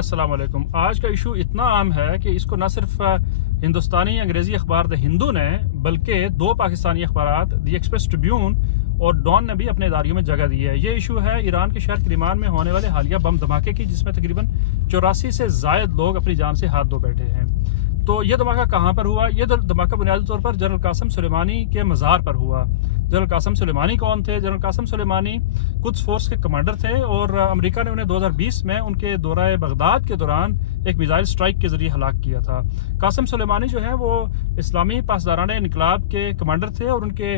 السلام علیکم۔ آج کا ایشو اتنا عام ہے کہ اس کو نہ صرف ہندوستانی انگریزی اخبار دی ہندو نے بلکہ دو پاکستانی اخبارات دی ایکسپریس ٹریبیون اور ڈان نے بھی اپنے اداریوں میں جگہ دی ہے۔ یہ ایشو ہے ایران کے شہر کریمان میں ہونے والے حالیہ بم دھماکے کی، جس میں تقریباً 84 سے زائد لوگ اپنی جان سے ہاتھ دھو بیٹھے ہیں۔ تو یہ دھماکہ کہاں پر ہوا؟ یہ دھماکہ بنیادی طور پر جنرل قاسم سلیمانی کے مزار پر ہوا۔ جنرل قاسم سلیمانی کون تھے؟ جنرل قاسم سلیمانی قدس فورس کے کمانڈر تھے اور امریکہ نے انہیں 2020 میں ان کے دورہ بغداد کے دوران ایک میزائل سٹرائک کے ذریعے ہلاک کیا تھا۔ قاسم سلیمانی جو ہیں وہ اسلامی پاسداران انقلاب کے کمانڈر تھے اور ان کے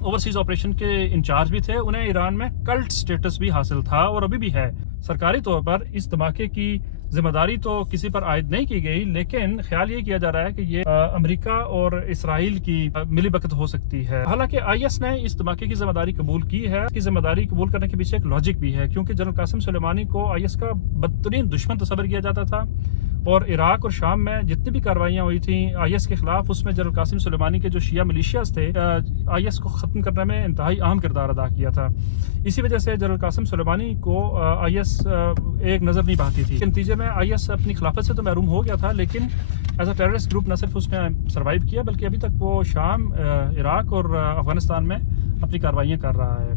اوورسیز آپریشن کے انچارج بھی تھے۔ انہیں ایران میں کلٹ سٹیٹس بھی حاصل تھا اور ابھی بھی ہے۔ سرکاری طور پر اس دھماکے کی ذمہ داری تو کسی پر عائد نہیں کی گئی، لیکن خیال یہ کیا جا رہا ہے کہ یہ امریکہ اور اسرائیل کی ملی بھگت ہو سکتی ہے۔ حالانکہ آئی ایس نے اس دھماکے کی ذمہ داری قبول کی ہے۔ اس کی ذمہ داری قبول کرنے کے پیچھے ایک لاجک بھی ہے، کیونکہ جنرل قاسم سلیمانی کو آئی ایس کا بدترین دشمن تصور کیا جاتا تھا اور عراق اور شام میں جتنی بھی کارروائیاں ہوئی تھیں آئی ایس کے خلاف، اس میں جنرل قاسم سلیمانی کے جو شیعہ ملیشیاز تھے آئی ایس کو ختم کرنے میں انتہائی اہم کردار ادا کیا تھا۔ اسی وجہ سے جنرل قاسم سلیمانی کو آئی ایس ایک نظر نہیں بھاتی تھی۔ نتیجے میں آئی ایس اپنی خلافت سے تو محروم ہو گیا تھا، لیکن ایز اے ٹیررسٹ گروپ نہ صرف اس نے سروائیو کیا بلکہ ابھی تک وہ شام، عراق اور افغانستان میں اپنی کارروائیاں کر رہا ہے۔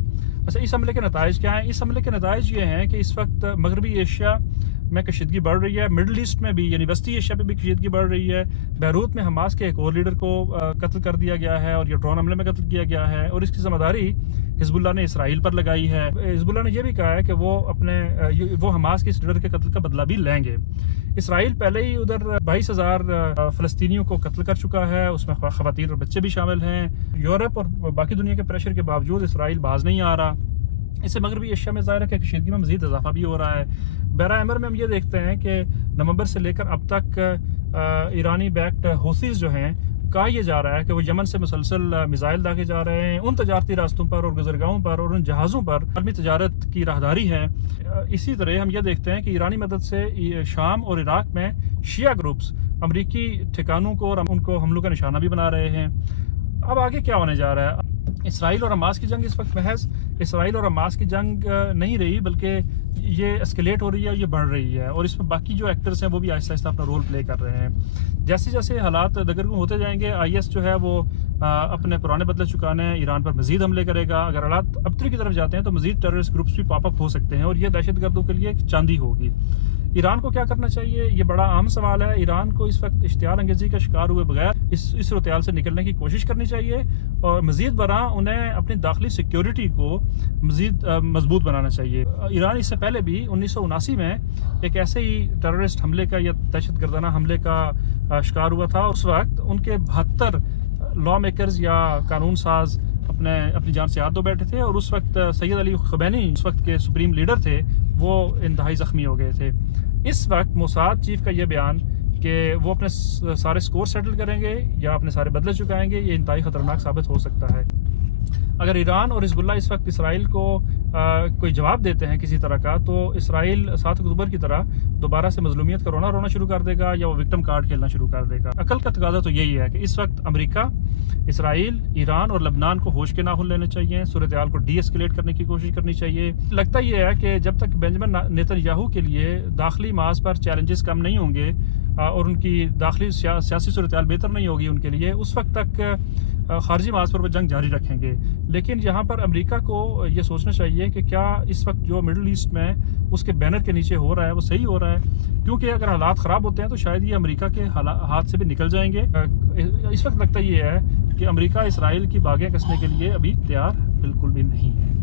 اچھا، اس حملے کے نتائج کیا ہیں؟ اس حملے کے نتائج یہ ہیں کہ اس وقت مغربی ایشیا میں کشیدگی بڑھ رہی ہے، مڈل ایسٹ میں بھی یعنی وسطی ایشیا میں بھی کشیدگی بڑھ رہی ہے۔ بیروت میں حماس کے ایک اور لیڈر کو قتل کر دیا گیا ہے اور یہ ڈرون حملے میں قتل کیا گیا ہے، اور اس کی ذمہ داری حزب اللہ نے اسرائیل پر لگائی ہے۔ حزب اللہ نے یہ بھی کہا ہے کہ وہ حماس کے اس لیڈر کے قتل کا بدلہ بھی لیں گے۔ اسرائیل پہلے ہی ادھر 22,000 فلسطینیوں کو قتل کر چکا ہے، اس میں خواتین اور بچے بھی شامل ہیں۔ یورپ اور باقی دنیا کے پریشر کے باوجود اسرائیل باز نہیں آ رہا۔ اس سے مغربی ایشیا میں ظاہر ہے کہ کشیدگی میں مزید اضافہ بھی ہو رہا ہے۔ بیرا ایمر میں ہم یہ دیکھتے ہیں کہ نومبر سے لے کر اب تک ایرانی بیکڈ حوثیز جو ہیں، کہا یہ جا رہا ہے کہ وہ یمن سے مسلسل میزائل داغے جا رہے ہیں ان تجارتی راستوں پر اور گزرگاہوں پر اور ان جہازوں پر عالمی تجارت کی راہداری ہے۔ اسی طرح ہم یہ دیکھتے ہیں کہ ایرانی مدد سے شام اور عراق میں شیعہ گروپس امریکی ٹھکانوں کو اور ان کو حملوں کا نشانہ بھی بنا رہے ہیں۔ اب آگے کیا ہونے جا رہا ہے؟ اسرائیل اور حماس کی جنگ اس وقت محض اسرائیل اور حماس کی جنگ نہیں رہی، بلکہ یہ اسکیلیٹ ہو رہی ہے، یہ بڑھ رہی ہے، اور اس میں باقی جو ایکٹرز ہیں وہ بھی آہستہ آہستہ اپنا رول پلے کر رہے ہیں۔ جیسے جیسے حالات دگرگوں ہوتے جائیں گے، آئی ایس جو ہے وہ اپنے پرانے بدلے چکانے ہیں، ایران پر مزید حملے کرے گا۔ اگر حالات ابتری کی طرف جاتے ہیں تو مزید ٹیررسٹ گروپس بھی پاپ اپ ہو سکتے ہیں، اور یہ دہشت گردوں کے لیے ایک چاندی ہوگی۔ ایران کو کیا کرنا چاہیے؟ یہ بڑا اہم سوال ہے۔ ایران کو اس وقت اشتعال انگیزی کا شکار ہوئے بغیر اس صورتحال سے نکلنے کی کوشش کرنی چاہیے، اور مزید برآں انہیں اپنی داخلی سیکیورٹی کو مزید مضبوط بنانا چاہیے۔ ایران اس سے پہلے بھی 1979 میں ایک ایسے ہی ٹیررسٹ حملے کا یا دہشت گردانہ حملے کا شکار ہوا تھا۔ اس وقت ان کے 72 لا میکرز یا قانون ساز اپنی جان سے ہاتھ دھو بیٹھے تھے، اور اس وقت سید علی خمینی اس وقت کے سپریم لیڈر تھے، وہ انتہائی زخمی ہو گئے تھے۔ اس وقت موساد چیف کا یہ بیان کہ وہ اپنے سارے سکور سیٹل کریں گے یا اپنے سارے بدلے چکائیں گے، یہ انتہائی خطرناک ثابت ہو سکتا ہے۔ اگر ایران اور حزب اللہ اس وقت اسرائیل کو کوئی جواب دیتے ہیں کسی طرح کا، تو اسرائیل 7 اکتوبر کی طرح دوبارہ سے مظلومیت کا رونا شروع کر دے گا یا وہ وکٹم کارڈ کھیلنا شروع کر دے گا۔ عقل کا تقاضا تو یہی ہے کہ اس وقت امریکہ، اسرائیل، ایران اور لبنان کو ہوش کے ناخن لینے چاہیے، صورتحال کو ڈی ایسکیلیٹ کرنے کی کوشش کرنی چاہیے۔ لگتا یہ ہے کہ جب تک بنجمن نیتن یاہو کے لیے داخلی محاذ پر چیلنجز کم نہیں ہوں گے اور ان کی داخلی سیاسی صورتحال بہتر نہیں ہوگی ان کے لیے، اس وقت تک خارجی محاذ پر وہ جنگ جاری رکھیں گے۔ لیکن یہاں پر امریکہ کو یہ سوچنا چاہیے کہ کیا اس وقت جو مڈل ایسٹ میں اس کے بینر کے نیچے ہو رہا ہے وہ صحیح ہو رہا ہے، کیونکہ اگر حالات خراب ہوتے ہیں تو شاید یہ امریکہ کے ہاتھ سے بھی نکل جائیں گے۔ اس وقت لگتا یہ ہے کہ امریکہ اسرائیل کی باغیں کسنے کے لیے ابھی تیار بالکل بھی نہیں ہے۔